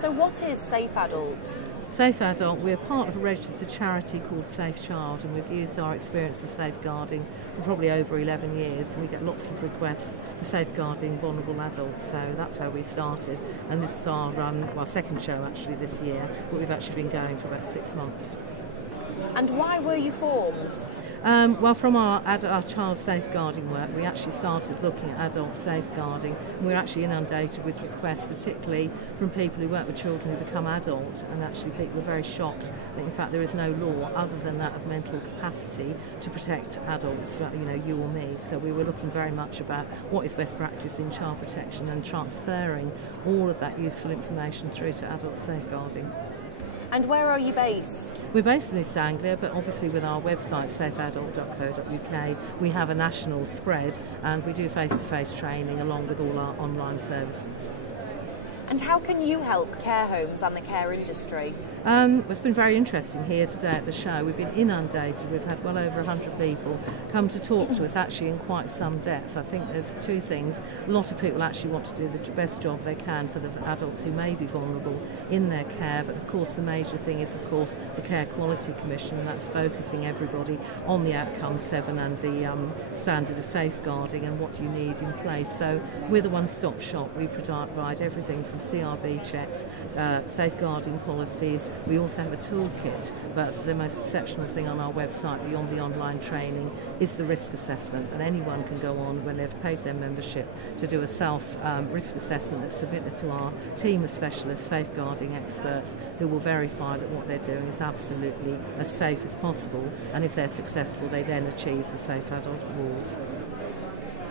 So what is SAFEAdult? SAFEAdult, we're part of a registered charity called Safe Child, and we've used our experience of safeguarding for probably over 11 years, and we get lots of requests for safeguarding vulnerable adults, so that's how we started. And this is our second show actually this year, but we've actually been going for about 6 months. And why were you formed? Well, from our child safeguarding work, we actually started looking at adult safeguarding, and we're actually inundated with requests, particularly from people who work with children who become adult, and actually people are very shocked that in fact there is no law other than that of mental capacity to protect adults, you or me. So we were looking very much about what is best practice in child protection and transferring all of that useful information through to adult safeguarding. And where are you based? We're based in East Anglia, but obviously with our website safeadult.co.uk we have a national spread, and we do face-to-face training along with all our online services. And how can you help care homes and the care industry? It's been very interesting here today at the show. We've been inundated. We've had well over 100 people come to talk to us, actually in quite some depth. I think there's two things. A lot of people actually want to do the best job they can for the adults who may be vulnerable in their care, but of course the major thing is of course the Care Quality Commission, and that's focusing everybody on the Outcome 7 and the standard of safeguarding and what you need in place. So we're the one-stop shop. We provide everything from CRB checks, safeguarding policies. We also have a toolkit, but the most exceptional thing on our website beyond the online training is the risk assessment, and anyone can go on when they've paid their membership to do a self-risk assessment that's submitted to our team of specialist safeguarding experts who will verify that what they're doing is absolutely as safe as possible, and if they're successful they then achieve the SAFEAdult award.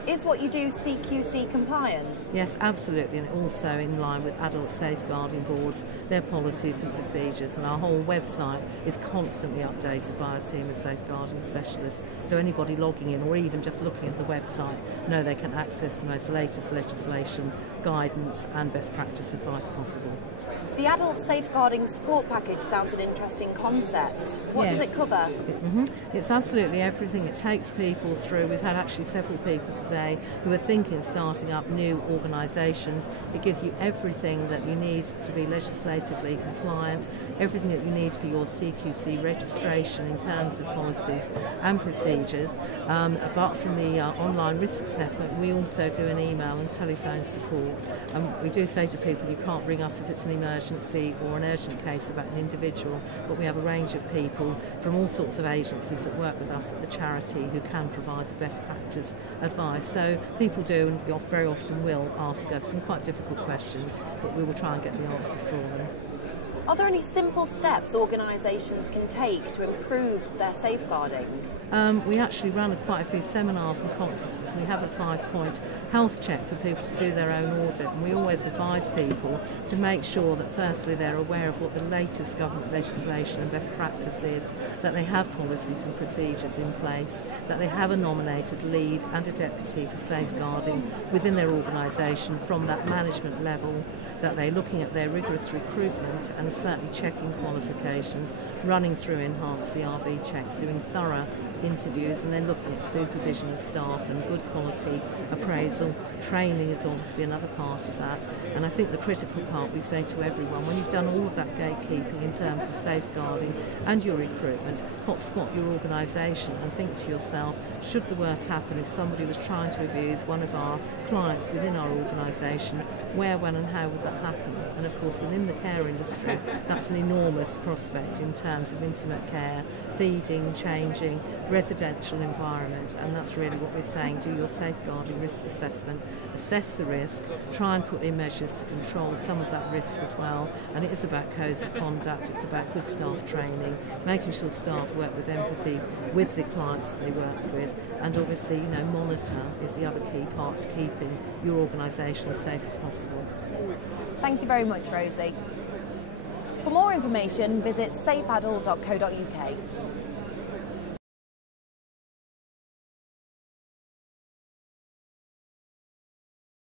Is what you do CQC compliant? Yes, absolutely, and also in line with adult safeguarding boards, their policies and procedures, and our whole website is constantly updated by a team of safeguarding specialists. So anybody logging in or even just looking at the website know they can access the most latest legislation, guidance and best practice advice possible. The Adult Safeguarding Support Package sounds an interesting concept. What does it cover? It's absolutely everything. It takes people through. We've had actually several people today who are thinking of starting up new organisations. It gives you everything that you need to be legislatively compliant, everything that you need for your CQC registration in terms of policies and procedures. Apart from the online risk assessment, we also do an email and telephone support. We do say to people you can't ring us if it's an emergency or an urgent case about an individual, but we have a range of people from all sorts of agencies that work with us at the charity who can provide the best practice advice. So people do and very often will ask us some quite difficult questions, but we will try and get the answers for them. Are there any simple steps organisations can take to improve their safeguarding? We actually run quite a few seminars and conferences. We have a 5-point health check for people to do their own audit, and we always advise people to make sure that firstly they're aware of what the latest government legislation and best practice is, that they have policies and procedures in place, that they have a nominated lead and a deputy for safeguarding within their organisation from that management level, that they're looking at their rigorous recruitment and certainly checking qualifications, running through enhanced CRB checks, doing thorough interviews, and then looking at supervision of staff and good quality appraisal. Training is obviously another part of that, and I think the critical part we say to everyone, when you've done all of that gatekeeping in terms of safeguarding and your recruitment, hotspot your organisation and think to yourself, should the worst happen, if somebody was trying to abuse one of our clients within our organisation, where, when and how would that happen? And of course within the care industry that's an enormous prospect in terms of intimate care, feeding, changing, residential environment, and that's really what we're saying. Do your safeguarding risk assessment, assess the risk, try and put in measures to control some of that risk as well, and it is about codes of conduct, it's about good staff training, making sure staff work with empathy with the clients that they work with, and obviously monitor is the other key part to keeping your organisation as safe as possible. Thank you very much, Rosie. For more information, visit safeadult.co.uk.